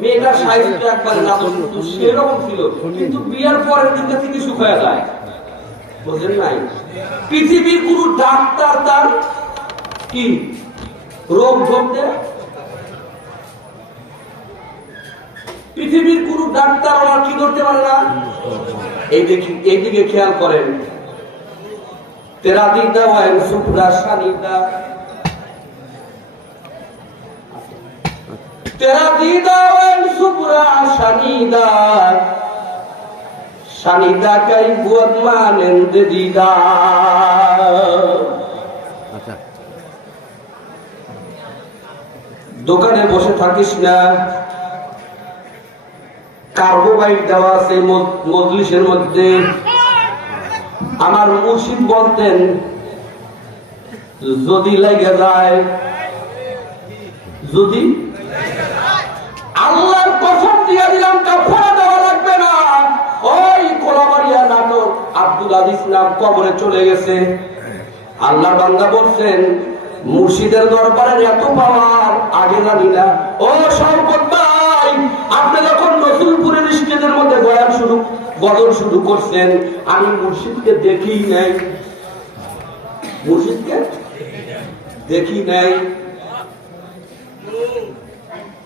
মেয়েটা সাহিত্য একবারে না তো সেরকম ছিল, কিন্তু বিয়ার পরের দিনটা থেকে শুকায় যায়, বুঝলেন নাই? পৃথিবীর কোন ডাক্তার তার কি রোগ ধরতে, পৃথিবীর কোন ডাক্তার ওরা কি ধরতে পারে না। এইদিকে খেয়াল করেন, তেরা দিদা হয় সুপুরা সানিদা, তেরা দিদা হয় সুপুরা সানিদা, সানিদা কাই বুয়াত মানেন দিদা। দোকানে বসে থাকিস না, কার্বোহাইড দেওয়া আছে মজলিসের মধ্যে। আমার মুর্শিদ বলতেন, যদি লেগে যায়, যদি আল্লাহর কসম দিয়ে দিলাম কাফারা দেওয়া লাগবে না। ওই কোলাবাড়িয়া নাটক আব্দুল আজিজ নাম কবরে চলে গেছে। আল্লাহর বান্দা বলছেন, মুর্শিদের দরবারের এত পাওয়ার আগে জানি না। ও সম্পদ ভাই, আপনি যখন রসুলপুরের স্টেজের মধ্যে গজল শুরু করছেন, আমি মুর্শিদকে দেখি নাই, মুর্শিদকে দেখি নাই।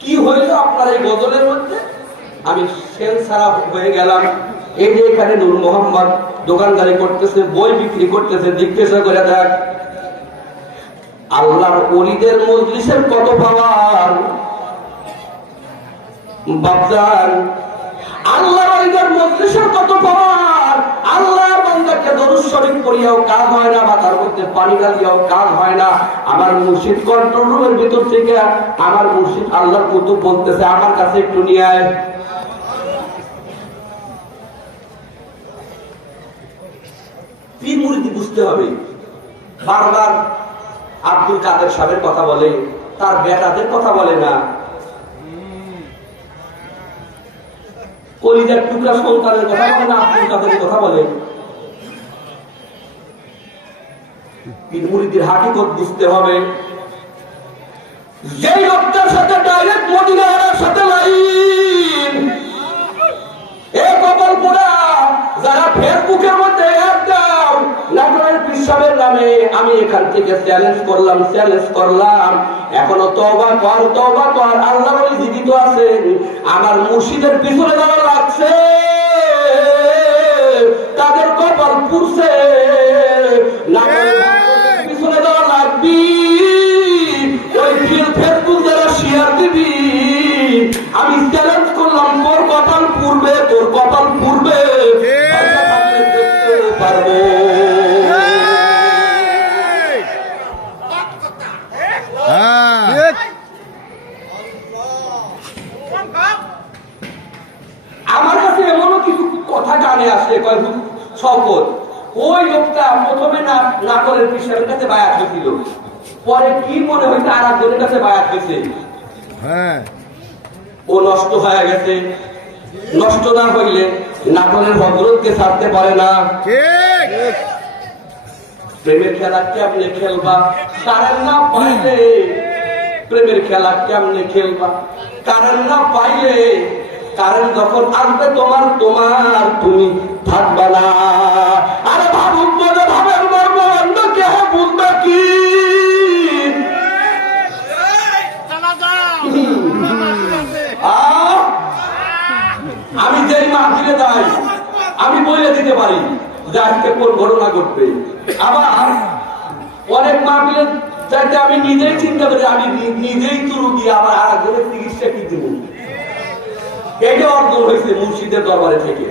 কি হইল আপনার এই গজলের মধ্যে? আমি সেন্সারা হয়ে গেলাম। এই যে এখানে নূর মোহাম্মদ দোকানদারি করতেছে, বই বিক্রি করতেছে, জিজ্ঞাসা করে দেখ আল্লাহর ওলিদের মজলিসের কত পাওয়ার বাপজান, আল্লাহর ওলিদের মজলিসের কত পাওয়ার। আল্লাহর বান্দাকে দরুদ শরীফ পড়িয়াও কাজ হয় না, মাথার মধ্যে পানি ঢালিয়াও কাজ হয় না। আমার মুর্শিদ কন্ট্রোল রুমের ভিতর থেকে আমার মুর্শিদ আল্লাহর কুতুব বলতেছে, আমার কাছে একটু নিয়ে আয়। পীর মুরিদি বুঝতে হবে। বারবার আব্দুল কাদের সাহেবের কথা বলে, তার বেটাদের কথা বলে না। কলিজার টুকরা সন্তানের কথা বলে না, আব্দুল কাদের কথা বলে। পীর মুরিদির হাকিকত বুঝতে হবে। যেই লোকটার সাথে ডাইরেক্ট মদিনার সাথে লাইন, এ কপাল পোড়া যারা ফেসবুকের মধ্যে অ্যাড দাও নাটোরের পীর সাহেবের নামে, আমি এখান থেকে চ্যালেঞ্জ করলাম, এখনো তওবা কর, আল্লাহর ওলি জীবিত আছেন, আমার মুর্শিদের পিছনে যাওয়া লাগছে, তাদের কপাল পুড়ছে, পিছনে যাওয়া লাগবি। ওই ফেসবুক যারা শেয়ার দিবি, আমি চ্যালেঞ্জ করলাম, তোর কপাল পুড়বে, পারবো। আমার কাছে এমনও কিছু কথা কানে আসে, শপথ ওই লোকটা প্রথমে নাটোরের পীর সাহেবের কাছে বায়াত হয়েছিল, পরে কি মনে হয়েছে আর একজনের কাছে বায়াত হয়েছে, ও নষ্ট হয়ে গেছে। নষ্ট না হইলে নাটোরের হযরতকে ছাড়তে পারে না। প্রেমের খেলা কেমনে খেলবা, কারেন্ট না পাইলে প্রেমের খেলা কেমনে খেলবা, কারেন্ট না পাইলে, কারেন্ট যখন আসবে তোমার তুমি থাকবা না। আরে ভাবুক বলে ভাবের মর্ম অন্য কেহ বুঝবে কি? আমি যেই মাহফিলে যাই আমি বলে দিতে পারি যে আজকে কোন ঘটনা ঘটবে। আবার অনেক মাহফিলে যাইতে আমি নিজেই চিন্তা করি, আমি নিজেই তো রুগী, আবার আর একজনের চিকিৎসা কি দেব। এটা অর্জন হয়েছে মুর্শিদের দরবারে থেকে।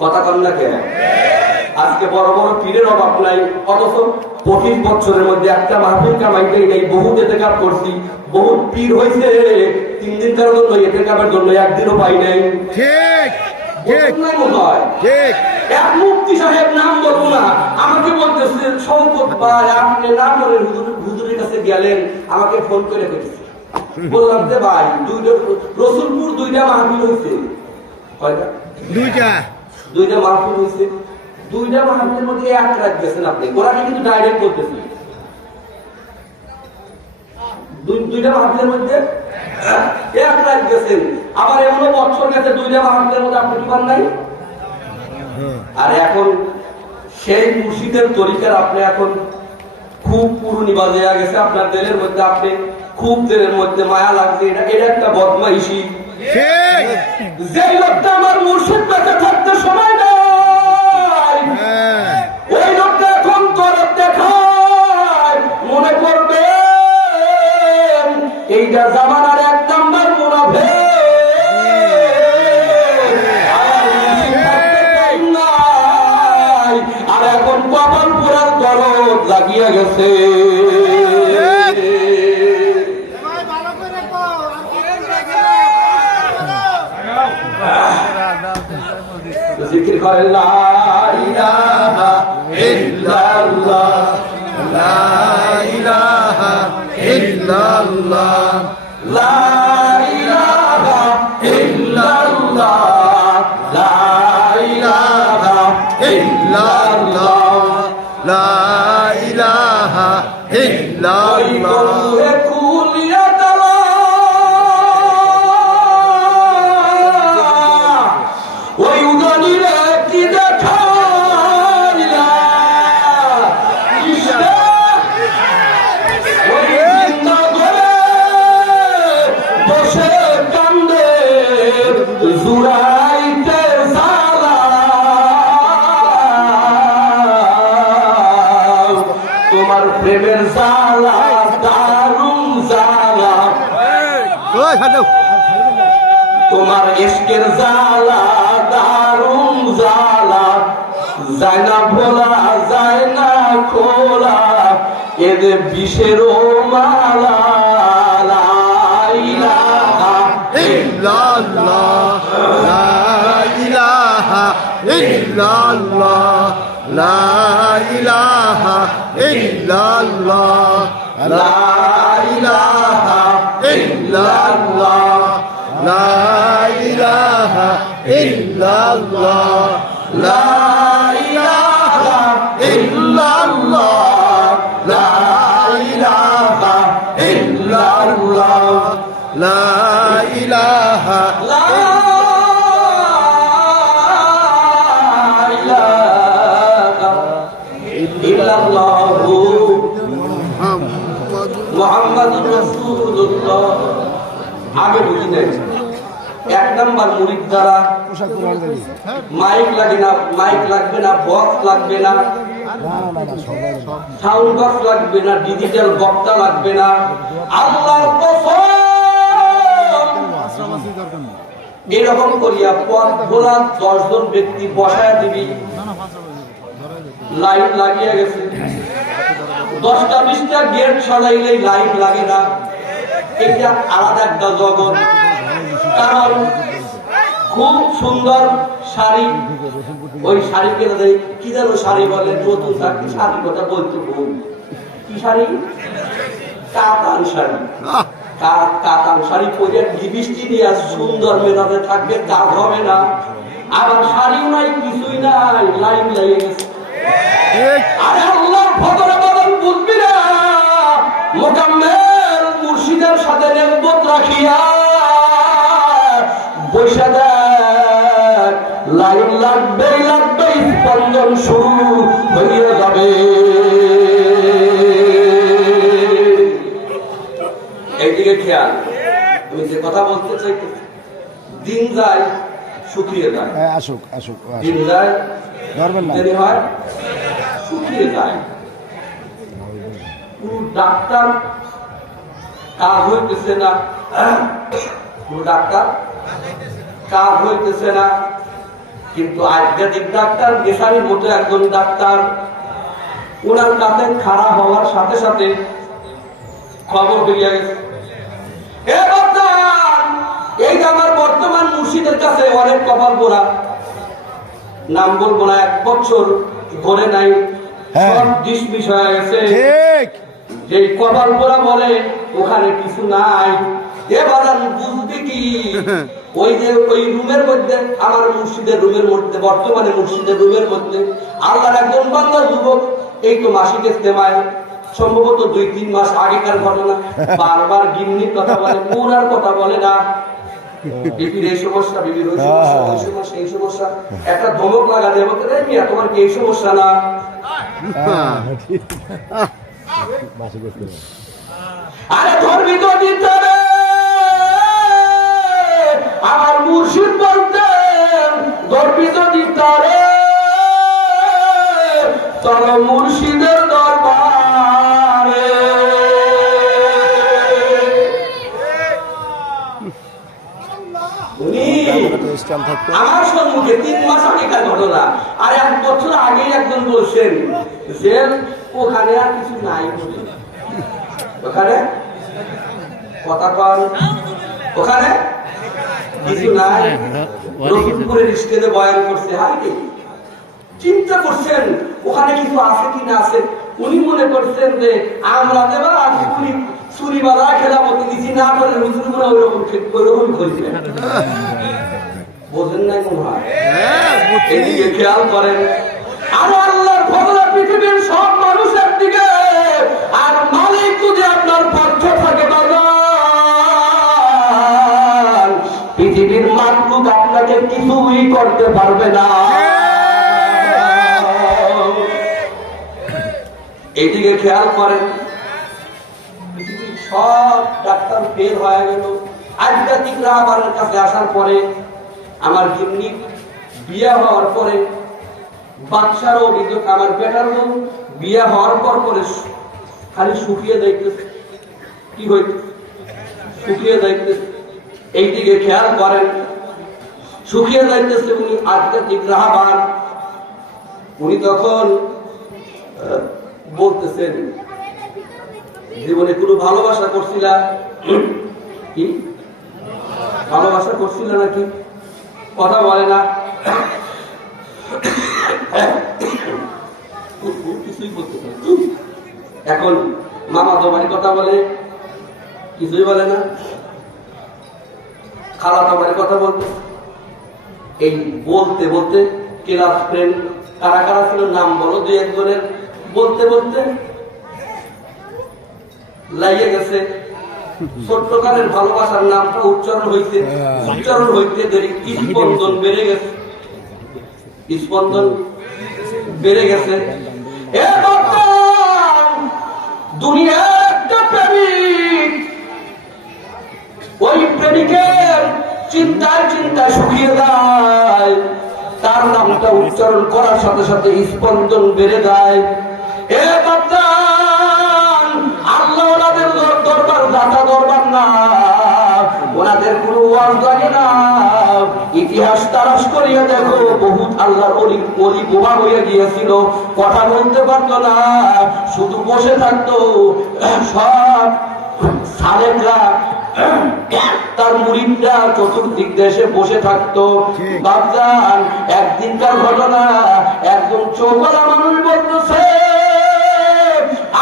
কথা কন না কেন? আজকে বড় বড় পীরের অভাব নাই, অথচ 25 বছরের মধ্যে একটা মাহফিল কামাইতেই নেই। বহুত এতেকাপ করছি, বহুত পীর হয়েছে, 3 দিনকার জন্য এতেকাপের জন্য একদিনও পাই নাই। ঠিক এক মুফতি সাহেব, নাম বলবো না, আমাকে বলতেছে, শওকত ভাই আপনি নাটোরের হুজুরের কাছে গেলেন, আমাকে ফোন করে করেছে। বললাম যে ভাই রসুলপুর 2টা মাহফিল হয়েছে। কয়টা? 2টা মাহফিল হয়েছে। 2টা মাহফিলের মধ্যে 1 রাত গেছেন আপনি। কোরআনে কিন্তু ডাইরেক্ট বলতেছে দুইটা মাহফিলের মধ্যে এক রাত গেছেন, আবার এমনও বছর গেছে দুইটা মাহফিলের মধ্যে আপনি কি পান নাই। আর এখন সেই মুর্শিদের তরিকার আপনি এখন খুব পুরনি বাজে গেছে আপনার দিলের মধ্যে, আপনি খুব দিলের মধ্যে মায়া লাগছে, এটা একটা বদমাইশি। যে লোকটা আমার মুর্শিদ বেঁচে থাকতে সময় নাই, ওই লোকটা এখন করত দেখায় মনে করবে এইটা জামানার এক নাম্বার মুনাফিক। আর এখন কপাল পুরার দরদ লাগিয়া গেছে। জিকির করে লা ইলাহা ইল্লাল্লাহ, লা ইলাহা ইল্লাল্লাহ, লা ইলাহা ইল্লাল্লাহ, লা ইলাহা ইল্লাল্লাহ, লা ইলাহা ইল্লাল্লাহ। খুলিয়া ওই উদানিরে কি দেখাইলা, ওই চিন্তা করে বসে কান্দে জুড়াইতে সালা, তোমার প্রেমের জালা দারুণ জালা, তোমার ইশকের জালা দারুণ জালা, যায় না ভোলা যায় না খোলা এদের বিষের মালা। লা ইলাহা ইল্লাল্লাহ, লা ইলাহা ইল্লাল্লাহ, লা ইলাহা ইল্লাল্লাহ, লা ইলাহা ইল্লাল্লাহ, লা ইলাহা ইল্লাল্লাহ, লা ইলাহা ইল্লাল্লাহ, লা ইলাহা ইল্লাল্লাহ, লা ইলাহা লা ইলাহা ইল্লাল্লাহু মুহাম্মাদুর রাসূলুল্লাহ। আগে বুঝি নাই, এক নাম্বার মুরিদ দ্বারা মাইক লাগে না, মাইক লাগবে না, বক্স লাগবে না, সাউন্ড বক্স লাগবে না, ডিজিটাল বক্তা লাগবে না। আল্লাহর কসম এরকম করিয়া পথ ভোলা 10 জন ব্যক্তি বসায় দিবি, লাইট লাগিয়ে গেছে, 10টা 20টা গেট সাজাইলেই লাইট লাগে না। এটা আলাদা একটা জগৎ। কারণ খুব সুন্দর শাড়ি, ওই শাড়ি কেনা দেয় কি যেন শাড়ি বলে, নতুন শাড়ি, শাড়ির কথা বলতে ভুল, কি শাড়ি, কাতান শাড়ি। কাতান শাড়ি পরে লিপস্টিক নিয়ে সুন্দর মেধাতে থাকবে, কাজ হবে না। আবার শাড়িও নাই, কিছুই নাই, লাইন লেগে গেছে। আরে আল্লাহর ভগবান বলেন বুঝবি না, মোকাম্মেল মুর্শিদের সাথে নেসবত রাখিয়া বৈশা দেখ, লাইন লাগবেই লাগবে, স্পন্দন শুরু হয়ে যাবে। এইদিকে খেয়াল, তুমি যে কথা বলতে চাইতেছি, দিন যায় শুকিয়ে যায়, আসুক আসুক, দিন যায় ধরবেন না, দেরি হয় শুকিয়ে যায়। কোন ডাক্তার কাজ হইতেছে না, কোন ডাক্তার কাজ হইতেছে না, কিন্তু আধ্যাত্মিক ডাক্তার নেশারির মতো একজন ডাক্তার, ওনার কাছে খারাপ হওয়ার সাথে সাথে খবর বেরিয়ে গেছে, এই যে আমার বর্তমান মুর্শিদের কাছে অনেক কপাল পোড়া, নাম বলবো না, 1 বছর ঘরে নাই, সব ডিসমিস হয়ে গেছে। যে কপাল পোড়া বলে ওখানে কিছু নাই, এবার বুঝবি কি, ওই যে ওই রুমের মধ্যে, আমার মুর্শিদের রুমের মধ্যে, বর্তমানে মুর্শিদের রুমের মধ্যে আল্লাহর একজন বান্দা যুবক, এই তো মাসিক ইস্তেমায় সম্ভবত 2-3 মাস আগেকার ঘটনা। বারবার গিন্নির কথা বলে, পুরার কথা বলে না। বিপির এই সমস্যা, বিপির ওই সমস্যা, ওই সমস্যা, এই সমস্যা। একটা ধমক লাগা দেবো, মিয়া তোমার কি এই সমস্যা না? আরে ধর্মী তো দিতে হবে। আমার মুর্শিদ বলতেন ধর্মী তো দিতে হবে, তবে মুর্শিদের দরবারে। আমার সম্মুখে 3 মাস আগেকার ঘটনা, আর 1 বছর আগেই একজন বলছেন যে ওখানে আর কিছু নাই, ওখানে কথা কন, ওখানে কিছু নাই। রসুলপুরের স্টেজে বয়ান করছে, হাই চিন্তা করছেন ওখানে কিছু আছে কি না আছে। উনি মনে করছেন যে আমরা দেবা চুরি বাজার খেলাপতি দিচ্ছি না করে হুজুর গুলো ওইরকম করছে, বোঝেন নাই মনে হয়। এদিকে খেয়াল করেন, আরো আল্লাহর ফজলে পৃথিবীর সব মানুষের দিকে, আর মালিক যদি আপনার পক্ষে থাকে বাজার, পৃথিবীর মানলুক আপনাকে কিছুই করতে পারবে না। এইদিকে খেয়াল করেন, পৃথিবীর সব ডাক্তার ফেল হয়ে গেল। আধ্যাত্মিক রাহবারের কাছে আসার পরে, আমার গিন্নি বিয়ে হওয়ার পরে বাচ্চার অভিযোগ, আমার বেটার বউ বিয়ে হওয়ার পর পরে খালি শুকিয়ে যাইতেছে। কি হইত? শুকিয়ে যাইতেছে। এইদিকে খেয়াল করেন, শুকিয়ে যাইতেছে। উনি আধ্যাত্মিক রাহবার, উনি তখন বলতেছেন জীবনে কোনো ভালোবাসা করছিল কি? ভালোবাসা করছিল নাকি? কথা বলে না, কিছুই করতে পারে। এখন মামা তো বাড়ির কথা বলে, কিছুই বলে না। খালা তো বাড়ির কথা বলতে, এই বলতে বলতে ক্লাস ফ্রেন্ড কারা কারা ছিল নাম বলো 2-1 জনের, বলতে বলতে লাগিয়ে গেছে। ছোট্টকালের ভালোবাসার নামটা উচ্চারণ হইতে দেরি স্পন্দন বেড়ে গেছে, স্পন্দন বেড়ে গেছে। দুনিয়ার একটা প্রেমিক, ওই প্রেমিকের চিন্তায় চিন্তায় শুকিয়ে যায়, তার নামটা উচ্চারণ করার সাথে সাথে স্পন্দন বেড়ে যায়। আল্লাহ ওনাদের দরবার দাতা দরবার না, ওনাদের কোনো ওয়াজ লাগে না। ইতিহাস তালাশ করিয়া দেখো, বহুত আল্লাহর ওলি বোমা হইয়া গিয়েছিল, কথা বলতে পারতো না, শুধু বসে থাকতো। সব সালেকরা তার মুরিদরা চতুর্দিক দেশে বসে থাকতো। বাপজান, একদিনকার ঘটনা, একজন চোখলা মানুষ বলতেছে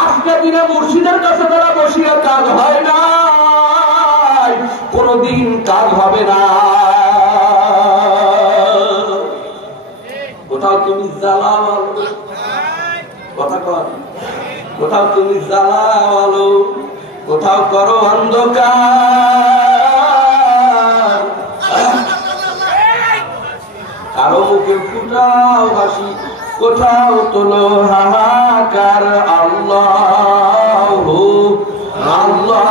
আজকে দিনে মুর্শিদের কাছে তারা বসিয়া কাজ হয় না, কোনদিন কাজ হবে না। কোথাও তুমি জ্বালা বলো, কথা কর, কোথাও তুমি জ্বালা বলো, কোথাও করো অন্ধকার, কারো মুখে ফুটাও হাসি, কোথাও তোলো হাহাকার। আল্লাহু আল্লাহ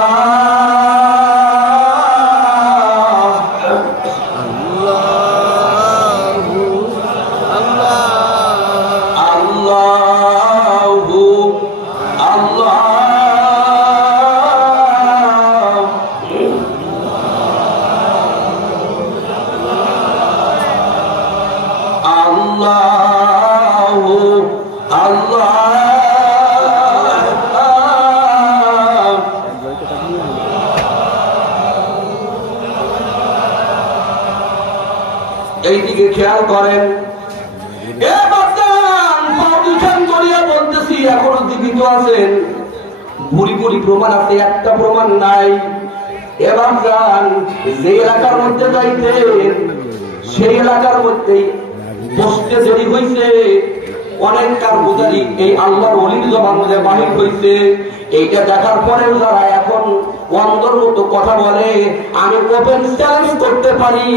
এইদিকে খেয়াল করেন। বলতেছি এখনো জীবিত আছেন, বুড়ি বুড়ি প্রমাণ আছে, একটা প্রমাণ নাই। এবার যান, যে এলাকার মধ্যে যাইতে সেই এলাকার মধ্যেই বসতে দেরি হয়েছে, অনেক কারগুজারি এই আল্লাহর ওলির জবান মধ্যে বাহির হইছে। এইটা দেখার পরেও যারা এখন অন্ধর মতো কথা বলে, আমি ওপেন চ্যালেঞ্জ করতে পারি,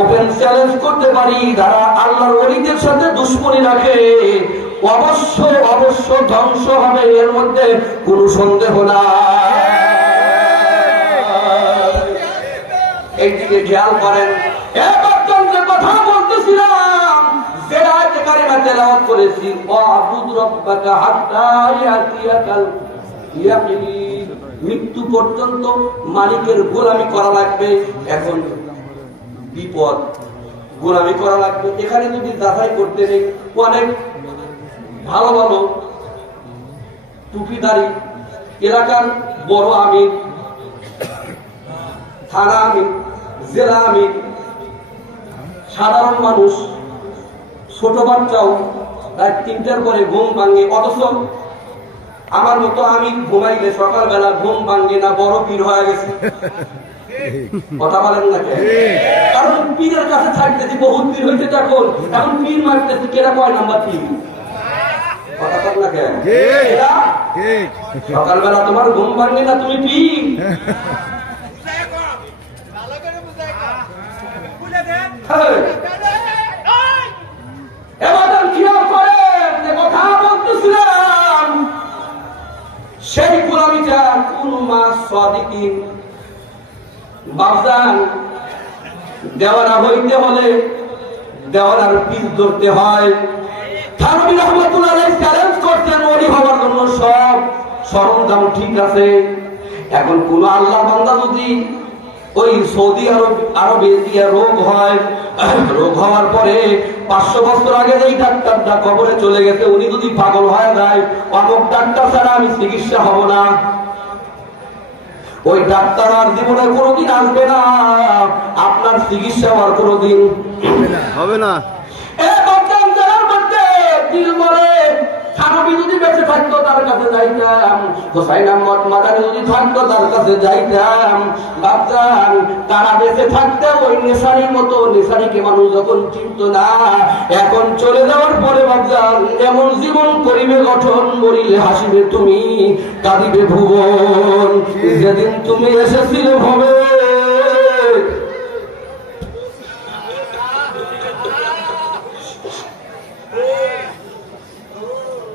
ওপেন চ্যালেঞ্জ করতে পারি, যারা আল্লাহর ওলিদের সাথে দুশ্মনী রাখে অবশ্য অবশ্য ধ্বংস হবে, এর মধ্যে কোনো সন্দেহ নাই। এইদিকে খেয়াল করেন, যে কথা বলতেছিলাম, যে আয়াতে কারিমা তেলাওয়াত করেছি, ওয়াবুদ রাব্বাকা হাত্তা ইয়াতিয়াকাল ইয়াকিন, মৃত্যু পর্যন্ত মালিকের গোলামি করা লাগবে। এখন বিপদ, গোলামি করা লাগবে। এখানে যদি যাচাই করতে নেই, অনেক ভালো ভালো টুপিদারি এলাকার বড় আমির, থানা আমির, জেলা আমির, সাধারণ মানুষ, ছোট বাচ্চাও রাত ৩টার পরে ঘুম ভাঙে, অথচ আমার মতো আমি ঘুমাইলে সকালবেলা ঘুম ভাঙে না, বড় পীর হয়ে গেছে। কথা বলেন না কেন? কারণ পীরের কাছে থাকতেছি, বহুত পীর হয়েছে, এখন পীর মারতেছে, কেরা কয় নাম্বার পীর? কথা বল না কেন? সকালবেলা তোমার ঘুম ভাঙে না, তুমি পীর। এবার খেয়াল করেন, যে কথা বলতেছিলাম, সেই গোলামিটা কোন মাস সাদিকিন বাবজান দেওয়ানা হইতে হলে দেওয়ানার পিস ধরতে হয়। থানভী রহমাতুল্লাহ আলাইহি চ্যালেঞ্জ করতেন, ওলি হওয়ার জন্য সব সরঞ্জাম ঠিক আছে। এখন কোন আল্লাহ বান্দা যদি ওই সৌদি আরবে দিয়ে রোগ হয়, রোগ হওয়ার পরে 500 বছর আগে যেই ডাক্তারটা কবরে চলে গেছে, উনি যদি পাগল হয়ে যায়, অমুক ডাক্তার ছাড়া আমি চিকিৎসা হব না, ওই ডাক্তার আর জীবনে কোনোদিন আসবে না, আপনার চিকিৎসা আর কোনোদিন হবে না। থানভী যদি বেঁচে থাকতো তার কাছে যাইতাম, হোসাইন আহমদ মাদানী যদি থাকতো তার কাছে যাইতাম। বাপজান তারা বেঁচে থাকতে ওই নেশারির মতো, নেশারিকে মানুষ যখন চিনত না, এখন চলে যাওয়ার পরে বাপজান এমন জীবন করিবে গঠন, মরিলে হাসিবে তুমি, কাঁদিবে ভুবন, যেদিন তুমি এসেছিলে ভবে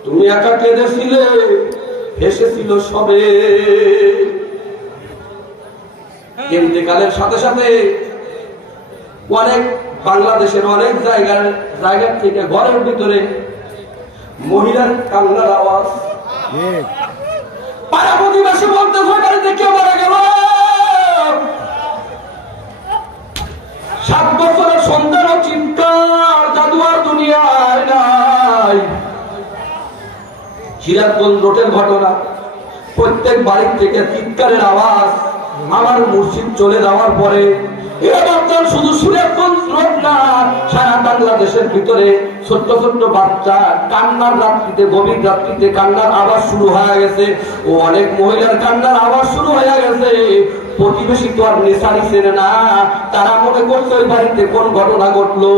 তুমি একা কেঁদেছিলে, হেসেছিল সবে। ইন্তেকালের সাথে সাথে অনেক বাংলাদেশের অনেক জায়গা থেকে ঘরের ভিতরে মহিলার কান্নার আওয়াজ, পাড়া প্রতিবেশী বলতে বাড়িতে কেউ মারা গেল, 7 বছরের সন্তানও চিৎকার, জাদু আর দুনিয়ায় নাই। সিরাজগঞ্জ রোডের ঘটনা, প্রত্যেক বাড়ির থেকে চিৎকারের আওয়াজ। আমার মুর্শিদ চলে যাওয়ার পরে শুধু সিরাজগঞ্জ রোড না, সারা বাংলাদেশের ভিতরে ছোট্ট ছোট্ট বাচ্চা কান্নার রাত্রিতে, গভীর রাত্রিতে কান্নার আওয়াজ শুরু হয়ে গেছে। ও অনেক মহিলার কান্নার আওয়াজ শুরু হয়ে গেছে। প্রতিবেশী তো আর নেশারি চেনে না, তারা মনে করছে ওই বাড়িতে কোন ঘটনা ঘটলো।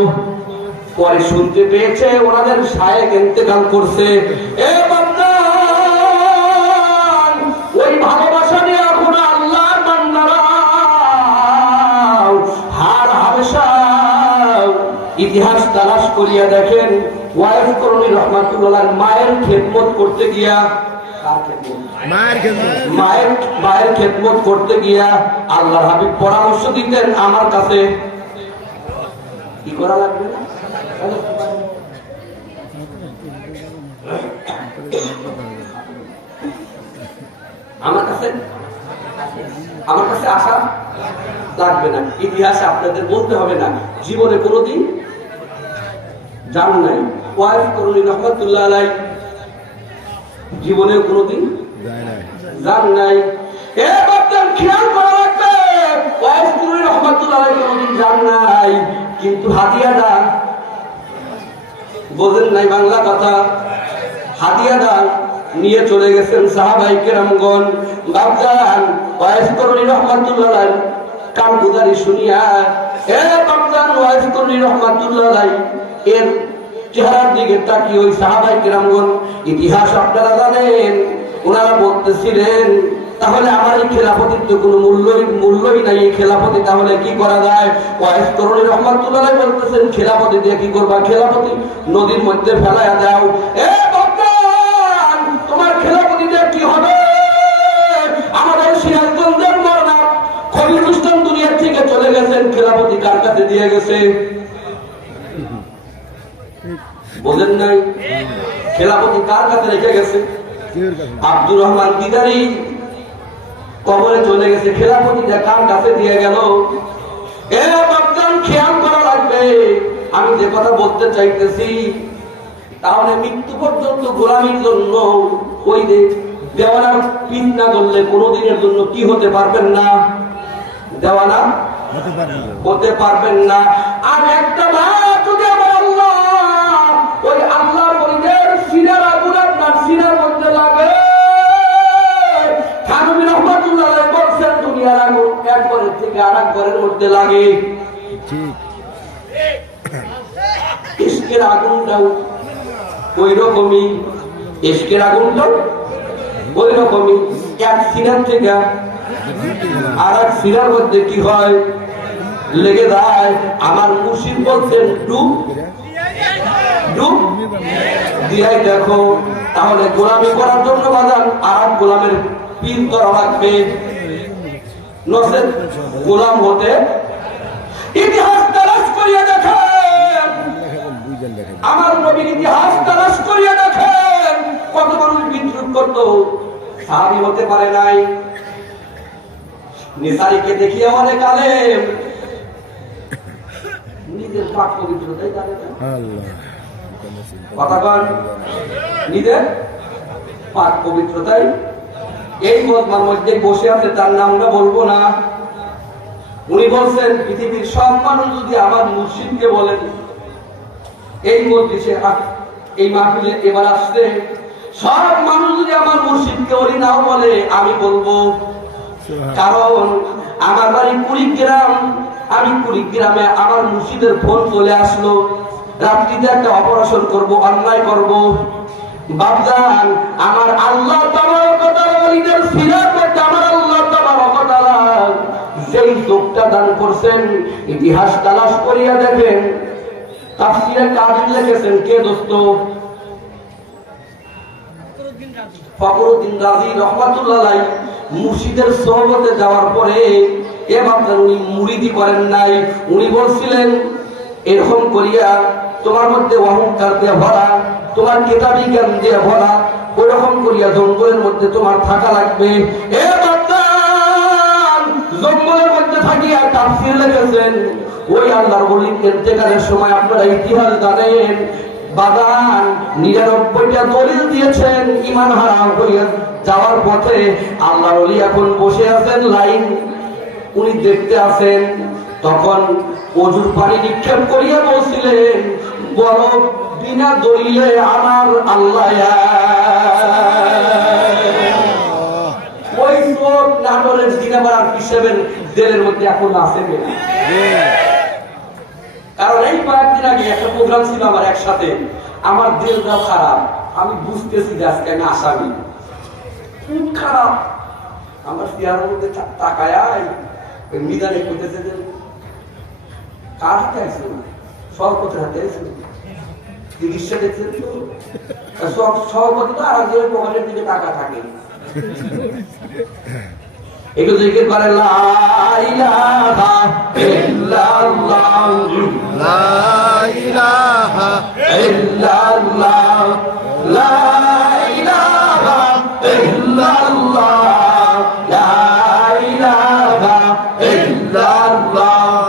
পরে শুনতে পেয়েছে ওনাদের শায়েখ ইন্তেকাল করছে। ওই ভালোবাসা নিয়ে এখন আল্লাহর বান্দারা হার হামেশা ইতিহাস তালাশ করিয়া দেখেন, ওয়াইফ করণী রহমাতুল্লাহ মায়ের খেদমত করতে গিয়া, মায়ের খেদমত করতে গিয়া আল্লাহর হাবিব পরামর্শ দিতেন, আমার কাছে কি করা লাগবে না, আমার কাছে আসা লাগবে না, ইতিহাসে আপনাদের বলতে হবে না, জীবনে কোনোদিন জান নাই। ওয়াইফ করণী রহমাতুল্লাহ আলাইহি জীবনে কোনোদিন জান নাই। খেয়াল করা লাগবে, ওয়াইফ করণী রহমাতুল্লাহ আলাইহি কোনোদিন জান নাই, কিন্তু হাদিয়াটা বোঝেন নাই, বাংলা কথা, হাদিয়াটা নিয়ে চলে গেছেন সাহাবায়ে কেরামগণ। বাপজান ওয়াইফ করণী রহমাতুল্লাহ আলাইহি কারগুজারি শুনিয়া, বাপজান ওয়াইফ করণী রহমাতুল্লাহ আলাইহি এর চেহারার দিকে তাকিয়ে ওই সাহাবায়ে কেরামগণ ইতিহাস আপনারা জানেন, ওনারা বলতেছিলেন তাহলে আমার এই খেলাফতির তো কোনো মূল্যই নাই, এই খেলাফতি তাহলে কি করা যায়? ওয়াইস করণী রহমাতুল্লাহ বলতেছেন খেলাফতি দিয়ে কি করবা? খেলাফতি নদীর মধ্যে ফেলায়া দাও। এ বক্তান, তোমার খেলাফতি দিয়ে কি হবে? আমাদের সিরাজগঞ্জের মরনা খলিল উসমান দুনিয়া থেকে চলে গেছেন, খেলাফতি কার কাছে দিয়ে গেছে? বোঝেন নাই? খেলাফতি কার কাছে রেখে গেছে? আব্দুর রহমান দিদারি কবরে চলে গেছে, খেলাফতিটা কার কাছে দিয়ে গেল? এ বাপজান, খেয়াল করা লাগবে। আমি যে কথা বলতে চাইতেছি, তাহলে মৃত্যু পর্যন্ত গোলামীর জন্য ওই যে দেওয়ানার পিন না করলে কোনোদিনের জন্য কি হতে পারবেন না? দেওয়ানা হতে পারবেন না। আর একটা ভাত যদি আমার আল্লাহ ওই আল্লাহ বলিদের সিনার আগুন আপনার সিনার মধ্যে লাগে, খানবী রহমাতুল্লাহ বলছেন দুনিয়ার আগুন একবারের থেকে আর একবারের মধ্যে লাগে। ইশকের আগুনটাও ওই রকমই, ইশকের আগুনটাও ওই রকমই। এক সিনার থেকে আর এক সিনার মধ্যে কি হয়? লেগে যায়। আমার মুর্শিদ বলছেন ডুব ডুব দিয়াই দেখো। তাহলে গোলামি করার জন্য বাজান আর গোলামের পীর করা লাগবে, নচেত গোলাম হতে। ইতিহাস তালাশ করিয়া দেখেন, আমার নবীর ইতিহাস তালাশ করিয়া দেখেন, কত মানুষ বিদ্রুপ করত, সাহাবী হতে পারে নাই। নিসারীকে দেখিয়ে অনেক আলেম নিজের পাক পবিত্রতাই জানে না। কথা কন, নিজের পাক পবিত্রতাই। এই মজমার মধ্যে বসে আছে, তার নামটা বলবো না। উনি বলছেন পৃথিবীর সব মানুষ যদি আমার মুর্শিদকে বলেন, এই মজলিসে এই মাহফিলে এবার আসছে সব মানুষ যদি আমার মুর্শিদকে ওলি নাও বলে, আমি বলবো। কারণ আমার বাড়ি কুড়িগ্রাম, আমি কুড়িগ্রামে আমার মুর্শিদের ফোন চলে আসলো, রাত্রিতে একটা অপারেশন করব, অন্যায় করব। বাপজান, আমার আল্লাহ তাবারক ওয়া তাআলা ওলিদের সিরাত মধ্যে আমার আল্লাহ তাবারক ওয়া তাআলা যেই চোখটা দান করছেন, ইতিহাস তালাশ করিয়া দেখেন। তাফসীরে কাদির লিখেছেন কে দোস্ত? ফখরুদ্দিন রাজি রহমাতুল্লাহ আলাইহি মুর্শিদের সোহবতে যাওয়ার পরে এ বাপজান উনি মুরিদি করেন নাই। উনি বলছিলেন এরকম করিয়া তোমার মধ্যে অহংকার দিয়ে ভরা, তোমার কিতাবী জ্ঞান দিয়ে ভরা, ওরকম করিয়া জঙ্গলের মধ্যে তোমার থাকা লাগবে। এ বাপজান, জঙ্গলের মধ্যে থাকিয়া তাফসীর লিখেছেন ওই আল্লাহর ওলির ইন্তেকালের সময় আপনারা ইতিহাস জানেন, বাগান 99টা দলিল দিয়েছেন। ঈমান হারাম হইয়া যাওয়ার পথে আল্লাহর ওলি এখন বসে আছেন লাইন, উনি দেখতে আছেন। তখন অজুর পানি নিক্ষেপ করিয়া বলছিলেন, বলো বিনা দলিলে আমার আল্লাহ। ওই চোখ নাটোরের দিনাবার হিসেবের দিলের মধ্যে এখন আছে কিনা? কারণ এই কয়েকদিন আগে একটা প্রোগ্রাম ছিল আমার একসাথে, আমার দিলটাও খারাপ, আমি বুঝতেছি যে আজকে আমি আসামি, খুব খারাপ। আমার চেয়ারের মধ্যে তাকায় মিজানে করতেছে যে কার হাতে আসলো, সভাপতির হাতে আসলো, চিকিৎসা দেখছেন তো সভাপতি তো আর একজনের পকেটের দিকে টাকা থাকে। একটু জিকির করে লা ইলাহা ইল্লাল্লাহ, লা ইলাহা ইল্লাল্লাহ, লা ইলাহা ইল্লাল্লাহ, লা ইলাহা ইল্লাল্লাহ,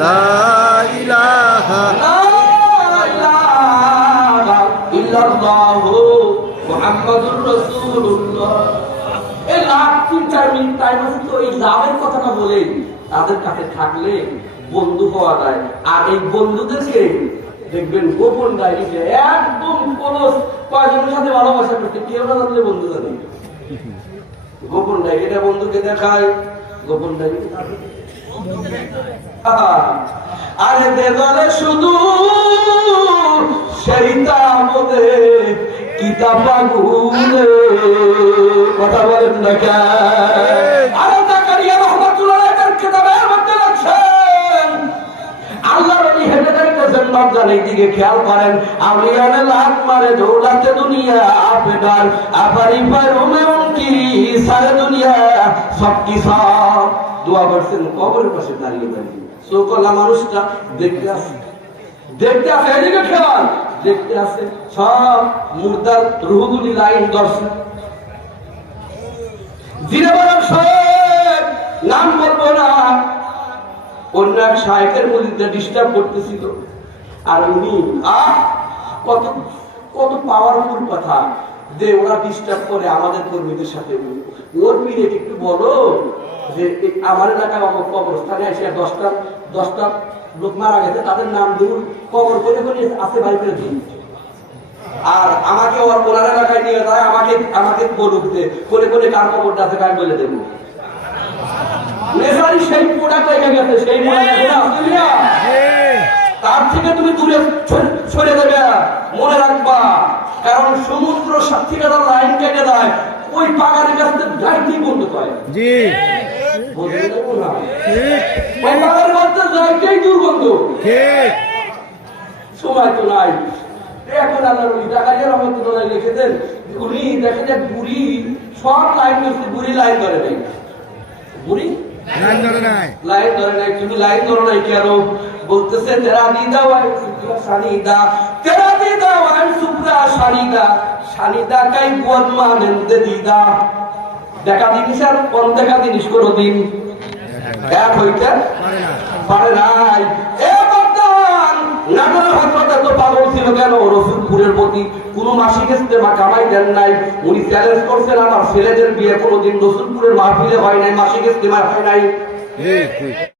লা ইলাহা ইল্লাল্লাহ মুহাম্মাদুর রাসূলুল্লাহ। এই লাখ 3-4 মিনিট টাইম আছে তো এই লাভের কথাটা বলে তাদের কাছে থাকলে বন্ধু হওয়া যায়। আর এই বন্ধুদেরকে দেখবেন গোপন ডায়েরিতে একদম ক্লোজ কয়েকজনের সাথে ভালোবাসা করতে কেউ না জানলে বন্ধু জানে। গোপন ডায়েরি এটা বন্ধুকে দেখায়, গোপন নাই আরে দেওয়ালে শুধু সেই তামদে কিতাবা গুলে কথা বলেন না কেন আরে জাকারিয়া রহমাতুল্লাহ আলাইহির কিতাবের মধ্যে লেখছেন আল্লাহর ওলি হেঁটে যাইতেছেন বাজারের দিকে খেয়াল করেন আউলিয়ানে লাত মারে দৌলাতে দুনিয়া আবেদার আপারি পারুমে উনকি সারে দুনিয়া সব কি সব দোয়া করছেন কবরের পাশে দাঁড়িয়ে দাঁড়িয়ে সোকলা মানুষটা দেখতে আসে এদিকে খেয়াল দেখতে আসে সব মুর্দার রুহগুলি লাইন দর্শন জিরে বরং সাহেব নাম বলবো না অন্য এক শায়েখের মধ্যে ডিস্টার্ব করতেছিল আর উনি কত কত পাওয়ারফুল কথা যে ওরা ডিস্টার্ব করে আমাদের কর্মীদের সাথে ওর পীরে একটু বলো যে আমার এলাকায় কবরস্থানে এসে 10টা লোক মারা গেছে তাদের নাম দিন কবর করে করে আছে বাড়ি করে দিন আর আমাকে ওর ওনার এলাকায় নিয়ে যায় আমাকে বলুক যে করে করে কার কবরটা আছে কার বলে দেবো নেশারি সেই প্রোডাক্ট রেখে গেছে সেই তার থেকে তুমি দূরে সরে দেবে মনে রাখবা কারণ সমুদ্র থেকে তার লাইন কেটে দেয় ওই পাগারের কাছ থেকে যাইতেই বন্ধ করে জি ওই পাগারের কাছে যাইতেই দুর্গন্ধ সময় তো নাই এখন আল্লাহ জাকারিয়া রহমাতুল্লাহ লিখেছেন উনি দেখে যে বুড়ি সব লাইন করছে বুড়ি লাইন ধরে নাই বুড়ি লাইন ধরে নাই তুমি লাইন ধরো নাই কেন বলতেছে তেরা দিদা ওয়াই সুপ্রা শানিদা তেরা দিদা ওয়াই সুপ্রা শানিদা কাই বুয়ান মানেন্দে দিদা দেখা জিনিস আর কোন দেখা জিনিস কোনো দিন এক হইতে পারে নাই এ বর্তমান নাগরের হযরত তো পাগল ছিল কেন রসুলপুরের প্রতি কোনো মাসিক ইস্তেমা কামাই দেন নাই উনি চ্যালেঞ্জ করছেন আমার ছেলেদের বিয়ে কোনোদিন রসুলপুরের মাহফিলে হয় নাই মাসিক ইস্তেমা হয় নাই